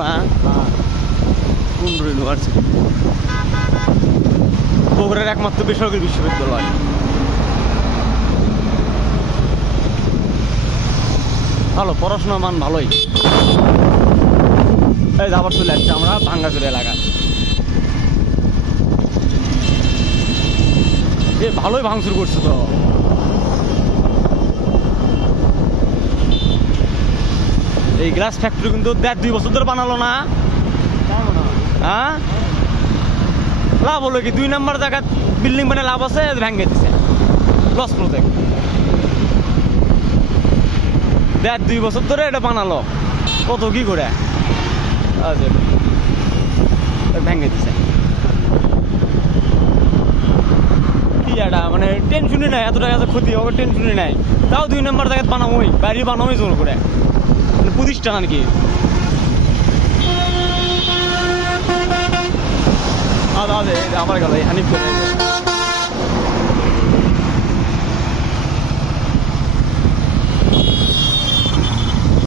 না কুন্ডু ইউনিভার্সিটি বগুড়ার একমাত্র বেসরকারি বিশ্ববিদ্যালয়। ভালো পড়াশোনার মান ভালোই। এই আবার চলে যাচ্ছে আমরা ভাঙ্গাচুর এলাকায়। এ ভালোই ভাঙচুর করছে তো। এই গ্লাস ফ্যাক্টরি কিন্তু 1.5-2 বছর ধরে বানালো না। হ্যাঁ লাভ হলো কি 2 নম্বর জায়গা বিল্ডিং বানিয়ে লাভ আছে ভেঙে দিছে লস প্রজেক্ট। 1.5-2 বছর ধরে এটা বানালো কত কি করে ভেঙে দিছে। কি এটা মানে টেনশনই নাই, এত টাকা ক্ষতি হবে টেনশনই নাই। তাও 2 নম্বর জায়গায় বানাবোই, বাড়ি বানাবোই জোর করে মানে প্রতিষ্ঠান আর কি। আমার গেল হানিফ করে